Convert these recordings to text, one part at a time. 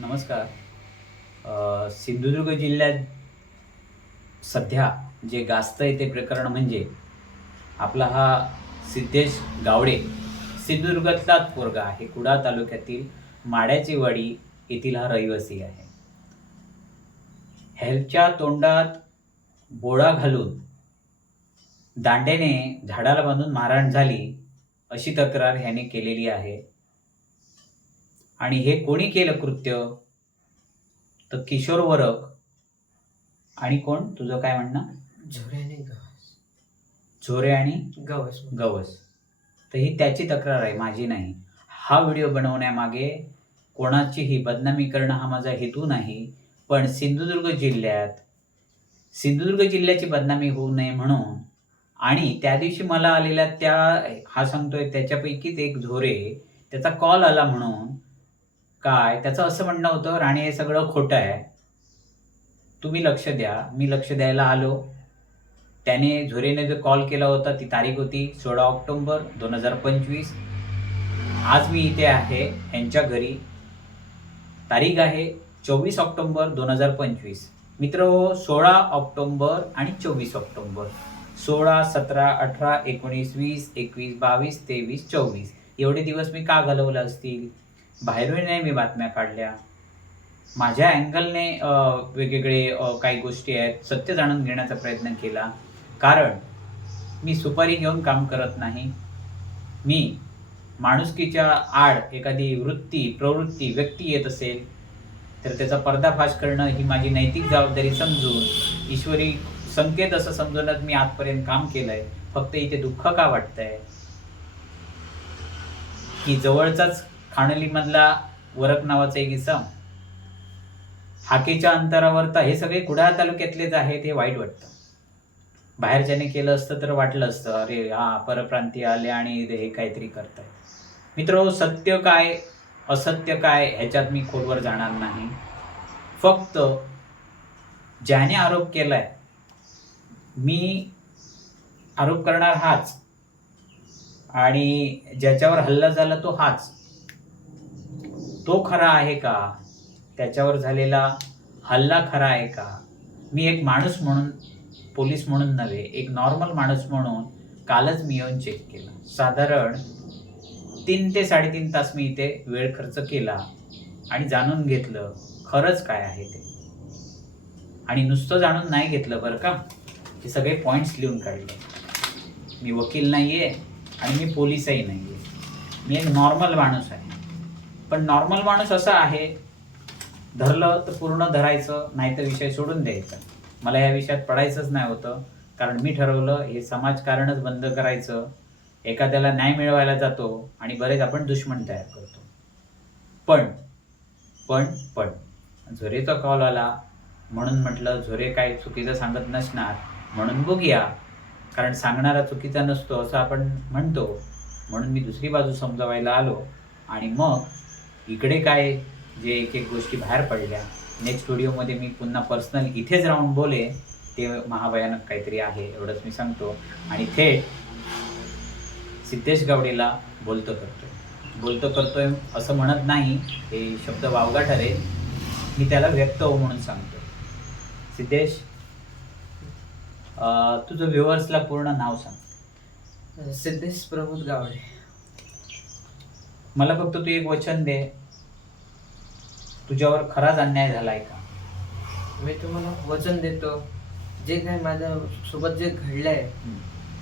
नमस्कार. सिंधुदुर्ग जिल्ह्यात सध्या जे गाजतंय ते प्रकरण म्हणजे आपला हा सिद्धेश गावडे सिंधुदुर्गातलाच पोरगा आहे. कुडा तालुक्यातील माड्याची वाडी येथील हा रहिवासी आहे. ह्याच्या तोंडात बोळा घालून दांड्याने झाडाला बांधून मारहाण झाली अशी तक्रार ह्याने केलेली आहे. आणि हे कोणी केलं कृत्य? तर किशोर वरक. आणि कोण? तुझं काय म्हणणं? झोऱ्याने गवस. झोरे आणि गवस. गवस. तर ही त्याची तक्रार आहे माझी नाही. हा व्हिडिओ बनवण्यामागे कोणाचीही बदनामी करणं हा माझा हेतू नाही. पण सिंधुदुर्ग जिल्ह्यात सिंधुदुर्ग जिल्ह्याची बदनामी होऊ नये म्हणून आणि त्या दिवशी मला आलेल्या त्या हा सांगतोय त्याच्यापैकीच एक झोरे त्याचा कॉल आला म्हणून काय? त्याचं असं म्हणणं होतं राणे हे सगळं खोटं आहे. तुम्ही लक्ष द्या. मी लक्ष द्यायला आलो. त्याने झोरेने जो कॉल केला होता ती तारीख होती सोळा ऑक्टोंबर दोन हजार पंचवीस. आज मी इथे आहे यांच्या घरी. तारीख आहे चोवीस ऑक्टोंबर दोन हजार पंचवीस. मित्र सोळा ऑक्टोंबर आणि चोवीस ऑक्टोंबर. सोळा सतरा अठरा एकोणीस वीस एकवीस बावीस तेवीस चोवीस. एवढे दिवस मी का घालवले असतील? बाहेरून नाही मी बातम्या काढल्या. माझ्या अँगलने वेगवेगळे काही गोष्टी आहेत सत्य जाणून घेण्याचा प्रयत्न केला. कारण मी सुपारी घेऊन काम करत नाही. मी माणुसकीच्या आड एखादी वृत्ती प्रवृत्ती व्यक्ती येत असेल तर त्याचा पर्दाफाश करणं ही माझी नैतिक जबाबदारी समजून ईश्वरी संकेत असं समजूनच मी आजपर्यंत काम केलंय. फक्त इथे दुःख का वाटतंय? की जवळचाच खाणलीमधला वरक नावाचा एक इसम हाकेच्या अंतरावर तर हे सगळे कुडाळ तालुक्यातलेच आहेत हे वाईट वाटतं. बाहेरच्याने केलं असतं तर वाटलं असतं. अरे हा परप्रांतीय आले आणि हे काहीतरी करताय. मित्र सत्य काय असत्य काय ह्याच्यात मी खोलवर जाणार नाही. फक्त ज्याने आरोप केलाय मी आरोप करणार हाच. आणि ज्याच्यावर हल्ला झाला तो हाच. तो खरा आहे का? त्याच्यावर झालेला हल्ला खरा आहे का? मी एक माणूस म्हणून पोलीस म्हणून नव्हे एक नॉर्मल माणूस म्हणून कालच मी येऊन चेक केलं. साधारण तीन ते साडेतीन तास मी इथे वेळ खर्च केला आणि जाणून घेतलं खरंच काय आहे ते. आणि नुसतं जाणून नाही घेतलं बरं का? हे सगळे पॉईंट्स लिहून काढले. मी वकील नाही आहे आणि मी पोलीसही नाही आहे मी एक नॉर्मल माणूस आहे. पण नॉर्मल माणूस असा आहे धरलं तर पूर्ण धरायचं नाही तर विषय सोडून द्यायचा. मला या विषयात पडायचंच नाही होतं कारण मी ठरवलं हे समाजकारणच बंद करायचं एखाद्याला न्याय मिळवायला जातो आणि बरेच आपण दुश्मन तयार करतो. पण पण पण झोरेचा कॉल आला म्हणून म्हटलं झोरे काय चुकीचं सांगत नसणार म्हणून बघूया. कारण सांगणारा चुकीचा नसतो असं आपण म्हणतो. म्हणून मी दुसरी बाजू समजावायला आलो आणि मग इकडे काय जे एक एक गोष्टी बाहेर पडल्या. नेक्स्ट व्हिडिओमध्ये मी पुन्हा पर्सनल इथेच राहून बोले ते महाभयानक काहीतरी आहे एवढंच मी सांगतो. आणि थेट सिद्धेश गावडेला बोलतो करतोय. बोलतो करतोय असं म्हणत नाही हे शब्द वावगा ठरेल. मी त्याला व्यक्त हो म्हणून सांगतो. सिद्धेश तुझं व्ह्युअर्सला पूर्ण नाव सांग. सिद्धेश प्रमोद गावडे. मला फक्त तू एक वचन दे. तुझ्यावर खराच अन्याय झालाय का? मी तुम्हाला वचन देतो. जे काय माझ्या सोबत जे घडलंय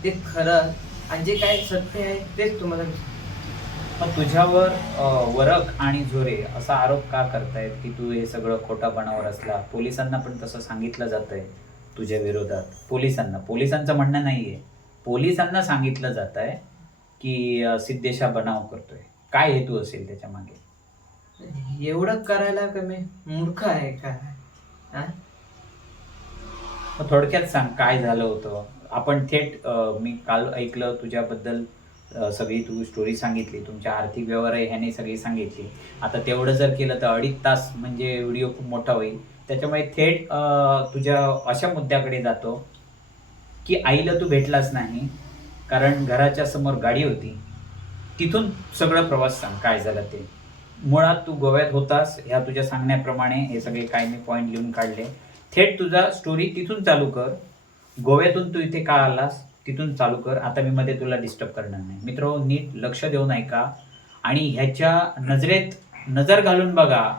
ते खरं आणि जे काय सत्य आहे तेच तुम्हाला. मग तुझ्यावर अं, वरक आणि झोरे असा आरोप का करतायत की तू हे सगळं खोटापणावर असला? पोलिसांना पण तसं सांगितलं जातंय तुझ्या विरोधात. पोलिसांना. पोलिसांचं म्हणणं नाहीये. पोलिसांना सांगितलं जात आहे की अं, सिद्धेश बनाव करतोय. काय हेतू असेल त्याच्यामागे? एवढं करायला का मी मूर्ख आहे का? हा? मग थोडक्यात सांग काय झालं होतं? आपण थेट अं, मी काल ऐकलं तुझ्याबद्दल अं, सगळी तू स्टोरी सांगितली तुमच्या आर्थिक व्यवहार आहे ह्याने सगळी सांगितली. आता तेवढं जर केलं तर अडीच तास म्हणजे व्हिडिओ खूप मोठा होईल. त्याच्यामुळे थेट अं, तुझ्या अशा मुद्द्याकडे जातो की आईला तू भेटलाच नाही कारण घराच्या समोर गाडी होती. तिथून सगळं प्रवास सांग काय झाला ते. मुळात तू गोव्यात होतास ह्या तुझ्या सांगण्याप्रमाणे हे सगळे काय मी पॉईंट लिहून काढले. थेट तुझा स्टोरी तिथून चालू कर. गोव्यातून तू इथे का आलास तिथून चालू कर. आता मी मध्ये तुला डिस्टर्ब करणार नाही. मित्र नीट लक्ष देऊन ऐका. आणि ह्याच्या नजरेत नजर घालून बघा.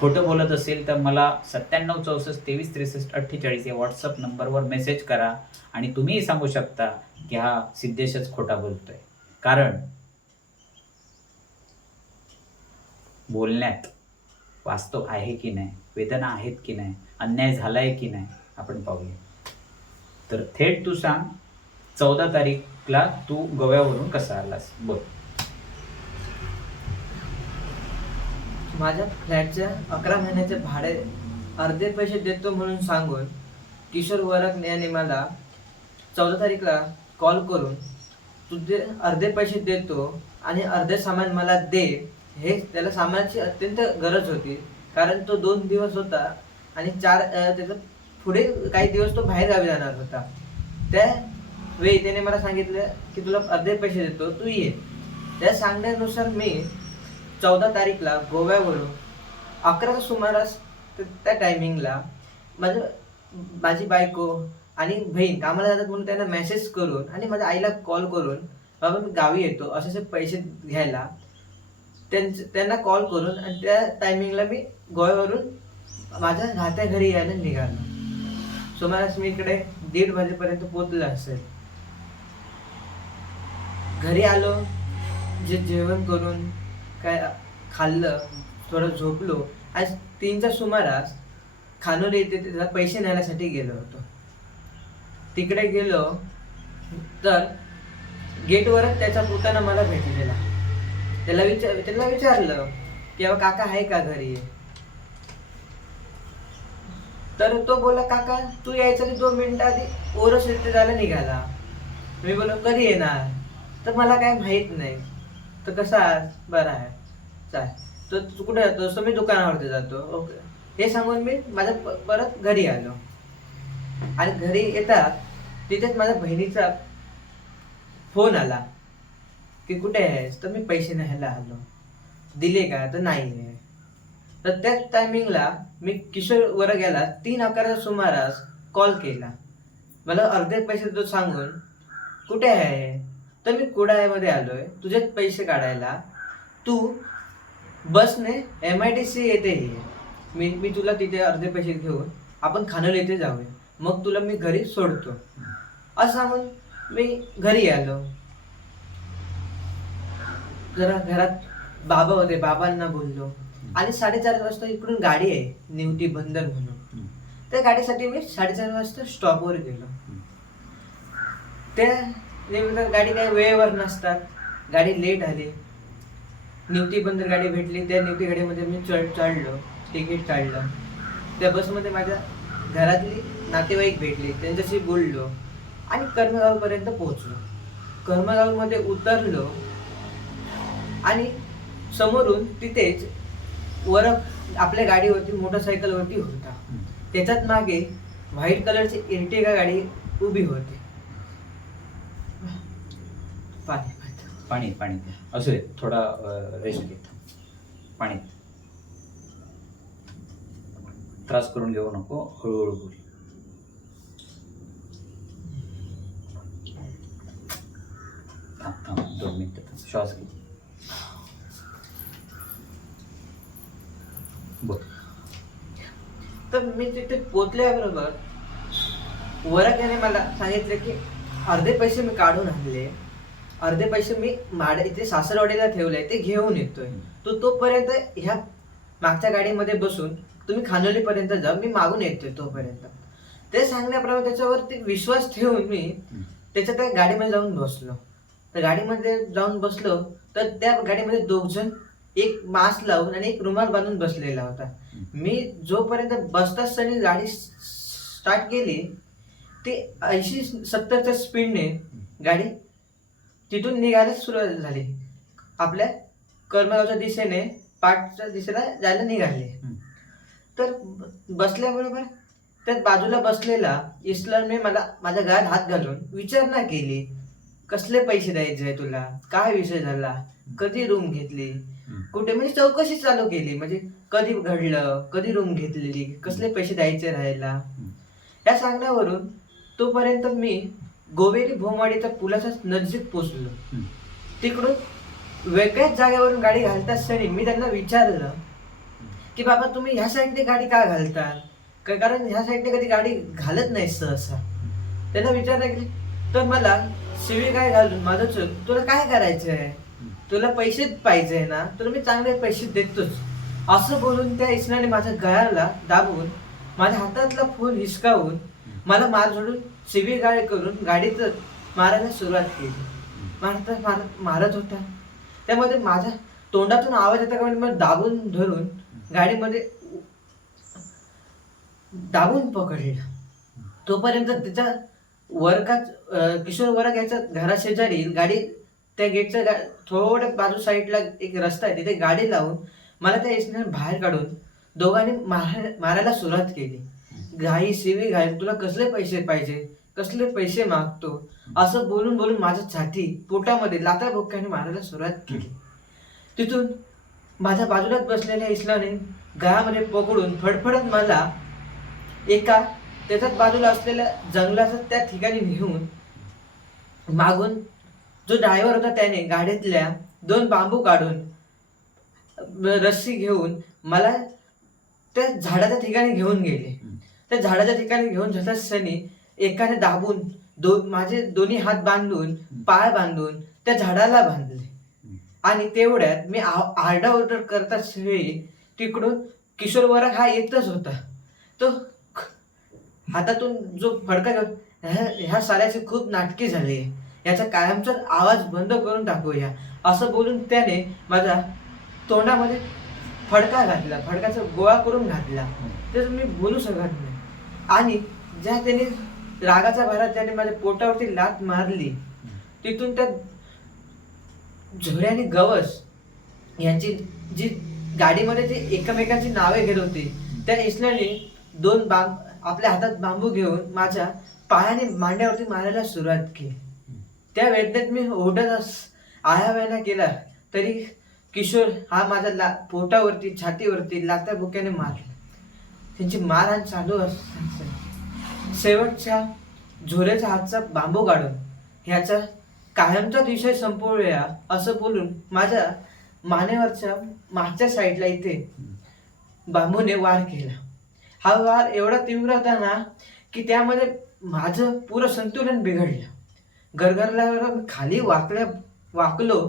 खोटं बोलत असेल तर मला सत्त्याण्णव चौसष्ट तेवीस त्रेसष्ट अठ्ठेचाळीस या व्हॉट्सअप नंबरवर मेसेज करा. आणि तुम्हीही सांगू शकता की हा सिद्धेशच खोटा बोलतोय. कारण बोलण्यात वास्तव आहे की नाही वेदना आहेत की नाही अन्याय झालाय की नाही आपण पाहूया. तर थेट तू सांग चौदा तारीखला तू गोव्यावरून कसा आलास? बोल. माझ्या फ्लॅटच्या अकरा महिन्याचे भाडे अर्धे पैसे देतो म्हणून सांगून किशोर वरक याने मला चौदा तारीखला कॉल करून तुझे अर्धे पैसे देतो आणि अर्धे सामान मला दे. हे त्याला सामानाची अत्यंत गरज होती. कारण तो दोन दिवस होता आणि चार त्याचं त्याचा पुढे काही दिवस तो बाहेर गावी जाणार होता. त्या वेळी त्याने मला सांगितलं की तुला अर्धे पैसे देतो तू ये. त्या सांगण्यानुसार मी चौदा तारीखला गोव्यावरून अकराच्या सुमारास त्या टायमिंगला माझं माझी बायको आणि बहीण कामाला जातात म्हणून त्यांना मेसेज करून आणि माझ्या आईला कॉल करून बाबा मी गावी येतो. असे असे पैसे घ्यायला. त्यांच त्यांना कॉल करून आणि त्या टायमिंगला मी गोव्यावरून माझ्या राहत्या घरी यायला निघालो. सुमारास मी इकडे दीड वाजेपर्यंत पोचलं असेल. घरी आलो जे जेवण करून काय खाल्लं थोडं झोपलो. आज तीनच्या सुमारास खानोली येथे त्याला पैसे नेण्यासाठी गेलो होतो. तिकडे गेलो तर गेटवरच त्याचा पुताना मला भेटलेला. त्याला विचार त्याला विचारलं की "अहो, काका आहे का घरी? तर तो बोला काका तू यायचा की दोन मिनिटं आधी ओरस येथे जायला निघाला. मी बोलो कधी येणार? तर मला काय माहीत नाही. तर कसा आहेस? बरा आहे. चाल. तर तू कुठे जातो? तर मी दुकानावरती जातो. ओके. हे सांगून मी माझ्या परत घरी आलो. आणि घरी येता तिथेच माझ्या बहिणीचा फोन आला. की कुठे आहेस? तर मी पैसे न्यायला आलो. दिले का? तर नाही आहे. तर त्याच टायमिंगला मी किशोर वर गेला. तीन अकराच्या सुमारास कॉल केला. मला अर्धे पैसे तो सांगून कुठे आहे? तर मी कुडाळ्यामध्ये आहे तुझेच पैसे काढायला. तू बसने एम आय टी सी येते. मी मी तुला तिथे अर्धे पैसे घेऊन आपण खानोल येथे जाऊया. मग तुला मी घरी सोडतो. असं सांगून मी घरी आलो. जरा घरात बाबा होते बाबांना बोललो. आणि साडेचार वाजता इकडून गाडी आहे निवती बंदर म्हणून. त्या गाडीसाठी मी साडेचार वाजता स्टॉपवर गेलो. त्या नेमकं गाडी काही वेळेवर नसतात. गाडी लेट आली. निवती बंदर गाडी भेटली. त्या निवती गाडीमध्ये मी चढ चढलो तिकीट काढलं. त्या बसमध्ये माझ्या घरातली नातेवाईक भेटले त्यांच्याशी बोललो आणि कर्मगावपर्यंत पोहोचलो. कर्मगावमध्ये उतरलो आणि समोरून तिथेच वर आपल्या गाडीवरती मोटरसायकलवरती होता. त्याच्यात मागे व्हाईट कलरची इर्टिगा गाडी उभी होती. पाणी पाणी. पाणी पाणी. असू दे थोडा रेस्ट घेत पाणी. त्रास करून घेऊ नको हळूहळू बोल. दोन मिनिटं. श्वास घे तर मी तिथे पोचल्याबरोबर वरक याने मला सांगितलं की अर्धे पैसे मी काढून आणले. अर्धे पैसे मी माड इथे सासरवाडीला ठेवले ते घेऊन येतोय. तो तोपर्यंत ह्या मागच्या गाडीमध्ये बसून तुम्ही खानोलीपर्यंत जा मी मागून येतोय तोपर्यंत. ते सांगण्याप्रमाणे त्याच्यावरती विश्वास ठेवून मी त्याच्या त्या गाडीमध्ये जाऊन बसलो. तर गाडीमध्ये जाऊन बसलो तर त्या गाडीमध्ये दोघ जण एक मास्क लावून आणि एक रुमाल बांधून बसलेला होता. मी जोपर्यंत बसताच त्यांनी गाडी स्टार्ट केली ती ऐंशी सत्तरच्या स्पीडने गाडी तिथून निघायला सुरुवात झाली. आपल्या कर्मगावच्या दिशेने पाठच्या दिशेला जायला निघाली. तर बसल्याबरोबर त्यात बाजूला बसलेला इस्लामने मला माझ्या गळ्यात हात घालून विचारणा केली. कसले पैसे द्यायचे आहे तुला? काय विषय झाला? कधी रूम घेतली. कुठे? म्हणजे चौकशी चालू केली. म्हणजे कधी घडलं? कधी रूम घेतलेली? कसले पैसे द्यायचे राहायला? या सांगण्यावरून तोपर्यंत मी गोवेरी भोमाडीच्या पुलाच्या नजीक पोचलो. तिकडून वेगळ्याच जागेवरून गाडी घालतात क्षणी मी त्यांना विचारलं की बाबा तुम्ही ह्या साईडने गाडी का घालतात? कारण ह्या साईडने कधी गाडी घालत नाही सहसा. त्यांना विचारलं की तर मला शिवी काय घालून? माझं चल तुला काय करायचं आहे तुला पैसेच पाहिजे ना तुला मी चांगले पैसे देतोच. असं बोलून त्या इसनाने माझ्या गळ्याला दाबून माझ्या हातातला फोन हिसकावून मला मार जोडून शिवी गाळ करून गाडीत मारायला सुरुवात केली. मारत मारत मारत होता. त्यामध्ये माझ्या तोंडातून आवाज येता का मला दाबून धरून गाडीमध्ये दाबून पकडलेला तोपर्यंत त्याच्या वर्गात किशोर वरक याच्या घराशेजारी गाडी त्या गेटच्या गा थोडं बाजू साईडला एक रस्ता आहे तिथे गाडी लावून मला त्या एसने बाहेर काढून दोघांनी मार मारायला सुरुवात केली. घाई शिवी घाई तुला कसले पैसे पाहिजे? कसले पैसे मागतो? असं बोलून बोलून माझ्या छाती पोटामध्ये लाता बोक्याने मारायला सुरुवात केली. तिथून माझ्या बाजूलाच बसलेल्या इस्लाने गळ्यामध्ये पकडून फडफडत मला एका त्याच्याच बाजूला असलेल्या जंगलाच्या त्या ठिकाणी नेऊन मागून जो ड्रायव्हर होता त्याने गाडीतल्या दोन बांबू काढून रस्सी घेऊन मला त्या झाडाच्या ठिकाणी घेऊन गेले. त्या झाडाच्या ठिकाणी घेऊन जातात क्षणी एकाने दाबून दो माझे दोन्ही हात बांधून पाय बांधून त्या झाडाला बांधले. आणि तेवढ्यात मी आ- आरडाओरड करताच वेळी तिकडून किशोर वराग हा येतच होता. तो हातातून जो फडका घेऊन ह्या ह्या साऱ्याचे खूप नाटकी झाले. याचा कायमचा आवाज बंद करून टाकूया असं बोलून त्याने माझ्या तोंडामध्ये फडका घातला फडकाचा गोळा करून घातला. तर मी बोलू शकत नाही. आणि ज्या त्याने रागाचा भरात त्याने माझ्या पोटावरती लात मारली तिथून त्या झोऱ्याने गवस यांची जी गाडीमध्ये जे एकमेकांची नावे घेत होती त्या इसल्याने दोन बांब आपल्या हातात बांबू घेऊन माझ्या पायाने मांड्यावरती मारायला सुरुवात केली. त्या वेदनेत मी ओढत आयाव्याना गेला तरी किशोर हा माझ्या ला पोटावरती छातीवरती लाता बुक्याने मारला. त्यांची मारहाण चालू असते शेवटच्या झोऱ्याच्या हातचा बांबू काढून ह्याचा कायमचा विषय संपवूया असं बोलून माझ्या मानेवरच्या मागच्या साईडला इथे बांबूने वार केला. हा वार एवढा तीव्र होता ना की त्यामध्ये माझं पुरं संतुलन बिघडलं. गरगरल्यावर खाली वाकल्या वाकलो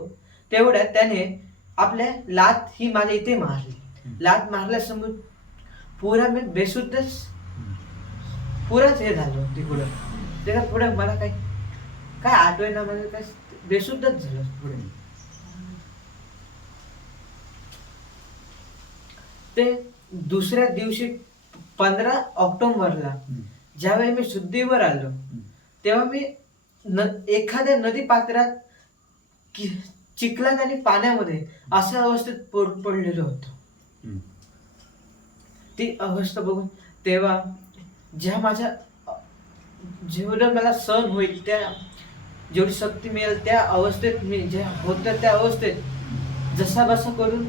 तेवढ्यात त्याने आपल्या लात ही माझ्या इथे मारली. लात मारल्यासमोर पुरा मी बेशुद्धच पुराच हे झालो तिकडं. त्याला पुढे मला काही काय आठवे ना म्हणजे काय बेशुद्धच झालं पुढे. ते दुसऱ्या दिवशी पंधरा ऑक्टोबरला ज्यावेळी मी शुद्धीवर आलो तेव्हा मी न एखाद्या नदी पात्रात कि- चिखलात आणि पाण्यामध्ये अशा अवस्थेत पड पडलेलो होतो. ती अवस्था बघून तेव्हा ज्या माझ्या जेवढं मला सहन होईल त्या जेवढी शक्ती मिळेल त्या अवस्थेत मी ज्या होत्या त्या अवस्थेत जसा बसा करून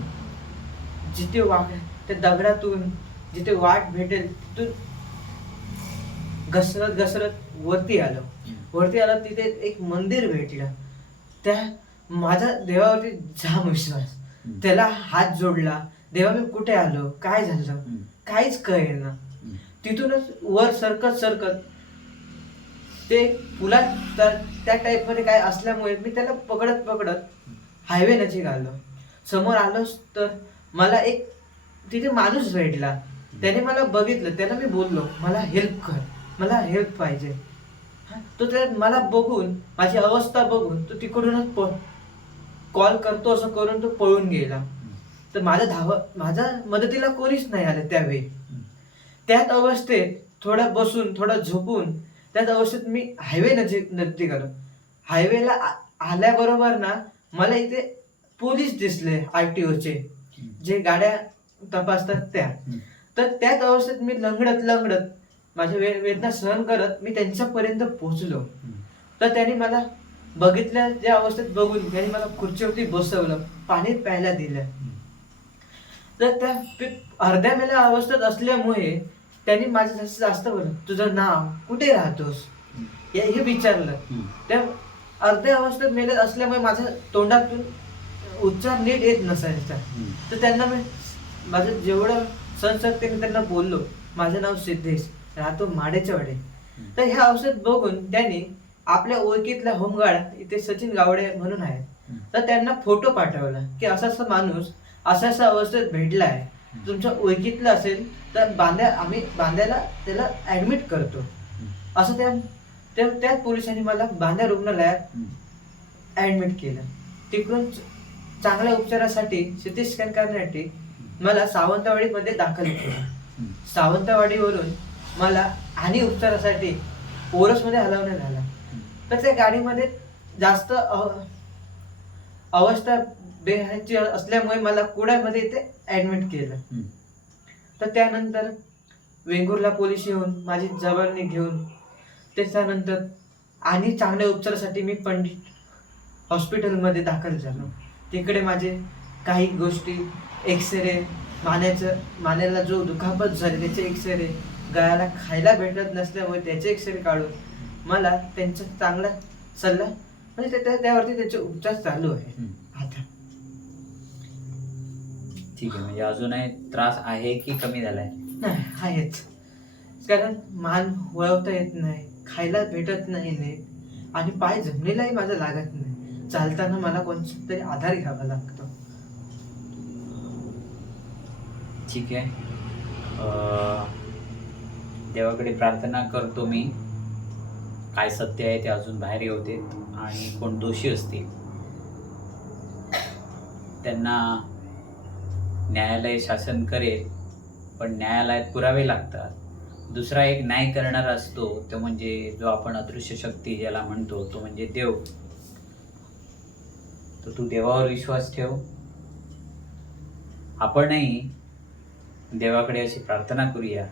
जिथे वाट त्या दगडातून जिथे वाट भेटेल तिथून घसरत घसरत वरती आलो. वरती आला तिथे एक मंदिर भेटलं. त्या माझा देवावरती जाम विश्वास. त्याला हात जोडला. देवा मी कुठे आलो? काय झालं? काहीच कळेना. तिथूनच वर सरकत सरकत ते पुलात त्या- त्या टाईपमध्ये काय असल्यामुळे मी त्याला पकडत पकडत हायवे नजीक आलो. समोर आलोच तर मला एक तिथे माणूस भेटला. त्याने मला बघितलं त्याला मी बोललो मला हेल्प कर मला हेल्प पाहिजे. तो त्या मला बघून माझी अवस्था बघून तो तिकडूनच कॉल करतो असं करून तो पळून गेला. तर माझा धाव माझ्या मदतीला कोणीच नाही आलं त्यावेळी. त्याच अवस्थेत थोडं बसून थोडं झोपून त्याच अवस्थेत मी हायवे नजीक नजीक आलो हायवेला आल्याबरोबर ना मला इथे पोलीस दिसले आर टी ओचे जे गाड्या तपासतात त्या. तर त्याच अवस्थेत मी लंगडत लंगडत माझ्या वे वेदना सहन करत मी त्यांच्यापर्यंत पोहोचलो. तर त्यांनी मला बघितल्या ज्या अवस्थेत बघून त्यांनी मला खुर्चीवरती बसवलं पाणी प्यायला दिलं. तर त्या अर्ध्या मेल्या अवस्थेत असल्यामुळे त्यांनी माझं जास्त जास्त बोललं तुझं नाव कुठे राहतोस? हे हे विचारलं. त्या अर्ध्या अवस्थेत मेले असल्यामुळे माझ्या तोंडातून उच्चार नीट येत नसायचा. तर त्यांना मी माझं जेवढं सहनशक्तीने त्यांना बोललो माझं नाव सिद्धेश राहतो माडेच्या वाडे तर ह्या अवस्थेत बघून त्यांनी आपल्या ओळखीतल्या होमगार्ड इथे सचिन गावडे म्हणून आहेत हम्म. तर त्यांना फोटो पाठवला की असा असा माणूस अशा अशा अवस्थेत भेटला आहे. तुमच्या ओळखीतलं असेल तर बांध्या आम्ही बांद्याला त्याला ऍडमिट करतो. असं त्या त्या पोलिसांनी मला बांद्या रुग्णालयात. ऍडमिट केलं. तिकडून चांगल्या उपचारासाठी सिटी स्कॅन करण्यासाठी मला सावंतवाडीमध्ये दाखल केलं सावंतवाडीवरून मला आणि उपचारासाठी ओरसमध्ये हलवण्यात आला. तर त्या गाडीमध्ये जास्त अव- अवस्था बेहायची असल्यामुळे मला कुड्यामध्ये इथे ऍडमिट केलं. तर त्यानंतर वेंगुर्ला पोलीस येऊन माझी जबाबदारी घेऊन त्याच्यानंतर आणि चांगल्या उपचारासाठी मी पंडित हॉस्पिटलमध्ये दाखल झालो. तिकडे माझे काही गोष्टी एक्सरे मानेचं मानेला जो दुखापत झाली त्याचे एक्सरे गळ्याला खायला भेटत नसल्यामुळे त्याचे एक्सरे काढून मला त्यांचा चांगला सल्ला म्हणजे त्या- त्या- त्यावरती त्याचे उपचार चालू आहे. आता. ठीक आहे म्हणजे अजूनही त्रास आहे की कमी झालाय? नाही आहेच. कारण मान वळवता येत नाही खायला भेटत नाही नीट आणि पाय जमिनीलाही माझा लागत नाही. चालताना मला कोणता तरी आधार घ्यावा लागतो. ठीक आहे. देवाकडे प्रार्थना करतो मी. काय सत्य आहे ते अजून बाहेर येवते आणि कोण दोषी असतील. त्यांना न्यायालय शासन करेल पण न्यायालयात पुरावे लागतात. दुसरा एक न्याय करणारा असतो तो म्हणजे जो आपण अदृश्य शक्ती ज्याला म्हणतो तो म्हणजे देव. तर तू देवावर विश्वास ठेव. आपणही देवाकडे अशी प्रार्थना करूया.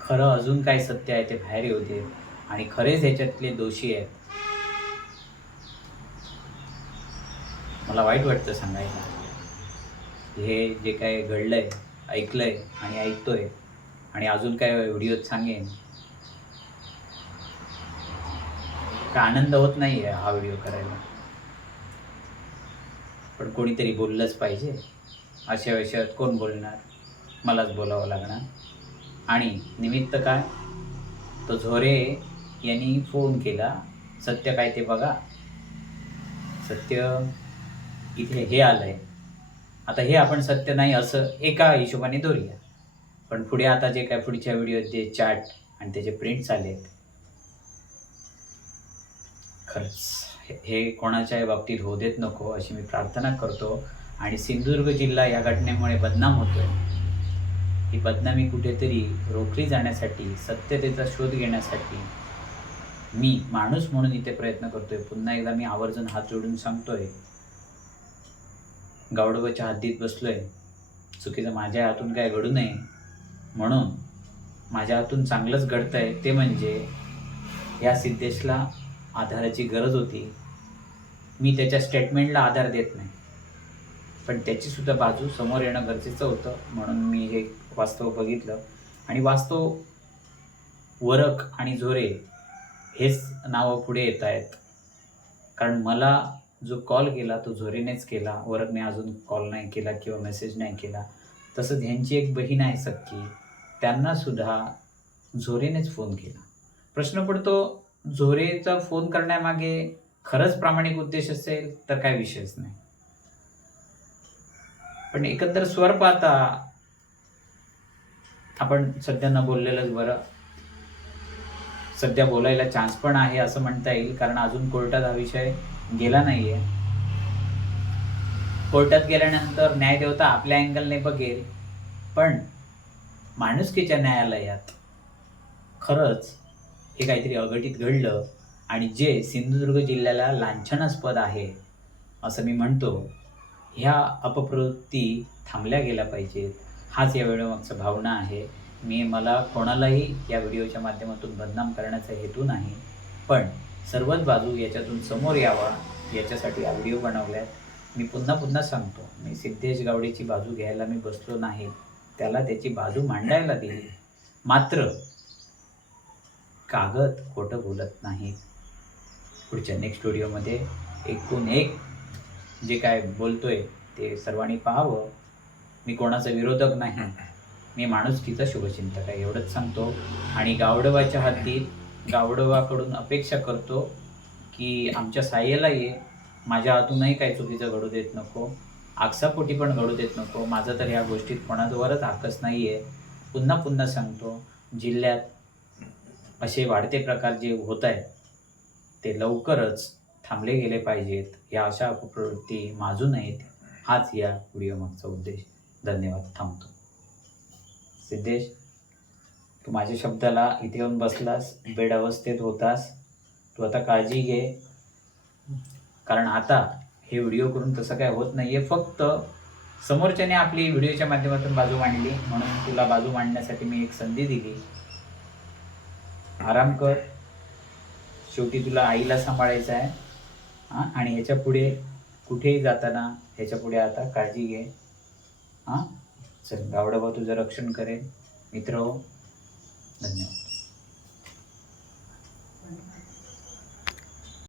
खरं अजून काय सत्य आहे ते बाहेर येऊ दे आणि खरेच ह्याच्यातले दोषी आहेत. मला वाईट वाटतं सांगायला. हे जे काय घडलंय ऐकलंय आणि ऐकतोय आणि अजून काय व्हिडिओत सांगेन. का आनंद होत नाही आहे हा व्हिडिओ करायला. पण कोणीतरी बोललंच पाहिजे. अशा विषयात कोण बोलणार? मलाच बोलावं लागणार. आणि निमित्त काय? तो झोरे यांनी फोन केला सत्य काय ते बघा. सत्य इथे हे आलं आहे आता हे आपण सत्य नाही असं एका हिशोबाने धरूया. पण पुढे आता जे काय पुढच्या व्हिडिओत जे चॅट आणि त्याचे प्रिंट्स आलेत खरंच हे- हे कोणाच्याही बाबतीत होऊ देत नको अशी मी प्रार्थना करतो. आणि सिंधुदुर्ग जिल्हा या घटनेमुळे बदनाम होतोय. ही बदनामी कुठेतरी रोखली जाण्यासाठी सत्यतेचा शोध घेण्यासाठी मी माणूस म्हणून इथे प्रयत्न करतोय. पुन्हा एकदा मी आवर्जून हात जोडून सांगतोय गावडोबाच्या हद्दीत बसलोय. चुकीचं माझ्या हातून काय घडू नये म्हणून माझ्या हातून चांगलंच घडतंय ते म्हणजे या सिद्धेशला आधाराची गरज होती. मी त्याच्या स्टेटमेंटला आधार देत नाही. पण त्याची सुद्धा बाजू समोर येणं गरजेचं होतं म्हणून मी हे वास्तव बघितलं. आणि वास्तव वरक आणि झोरे हेच नावं पुढे येत आहेत. कारण मला जो कॉल केला तो झोरेनेच केला. वरकने अजून कॉल नाही केला किंवा मेसेज नाही केला. तसंच ह्यांची एक बहीण आहे सख्खी त्यांना सुद्धा झोरेनेच फोन केला. प्रश्न पडतो झोरेचा फोन करण्यामागे खरंच प्रामाणिक उद्देश असेल तर काय विषयच नाही. पण एकंदर स्वर पाहता आपण सध्या न बोललेलंच बरं. सध्या बोलायला चान्स पण आहे असं म्हणता येईल कारण अजून कोर्टात हा विषय गेला नाहीये. कोर्टात गेल्यानंतर न्यायदेवता आपल्या अँगलने बघेल पण माणुसकीच्या न्यायालयात खरंच हे काहीतरी अघटित घडलं आणि जे सिंधुदुर्ग जिल्ह्याला लांछनास्पद आहे असं मी म्हणतो ह्या अपप्रवृत्ती थांबल्या गेल्या पाहिजेत. हाच या व्हिडिओमागचा भावना आहे. मी मला कोणालाही या व्हिडिओच्या माध्यमातून बदनाम करण्याचा हेतू नाही. पण सर्वच बाजू याच्यातून समोर यावा याच्यासाठी हा व्हिडिओ बनवल्यात. मी पुन्हा पुन्हा सांगतो मी सिद्धेश गावडेची बाजू घ्यायला मी बसलो नाही. त्याला त्याची बाजू मांडायला दिली. मात्र कागद खोटं बोलत नाहीत. पुढच्या नेक्स्ट व्हिडिओमध्ये एकूण एक जे काय बोलतोय ते सर्वांनी पाहावं. मी कोणाचा विरोधक नाही. मी माणुसकीचा शुभचिंतक आहे एवढंच सांगतो. आणि गावडवाच्या हातीत गावडवाकडून अपेक्षा करतो की आमच्या साह्याला ये. माझ्या हातूनही काही चुकीचं घडू देत नको. आकसापोटी पण घडू देत नको. माझं तर ह्या गोष्टीत कोणाजवरच हाकच नाही आहे पुन्हा पुन्हा सांगतो जिल्ह्यात असे वाढते प्रकार जे होत आहेत ते लवकरच थांबले गेले पाहिजेत या अशा प्रवृत्ती माजू नयेत हाच या व्हिडिओ मागचा उद्देश. धन्यवाद. थांबतो. सिद्धेश तू माझ्या शब्दाला इथे येऊन बसलास बेड अवस्थेत होतास. तू आता काळजी घे. कारण आता हे व्हिडिओ करून तसं काय होत नाही आहे फक्त समोरच्याने आपली व्हिडिओच्या माध्यमातून बाजू मांडली. म्हणून तुला बाजू मांडण्यासाठी मी एक संधी दिली. आराम कर. शेवटी तुला आईला सांभाळायचं आहे. हां? आणि ह्याच्या पुढे कुठेही जाताना ह्याच्या पुढे आता काळजी घे. हां? चल गावडाबा तुझं रक्षण करेल. मित्र हो. धन्यवाद.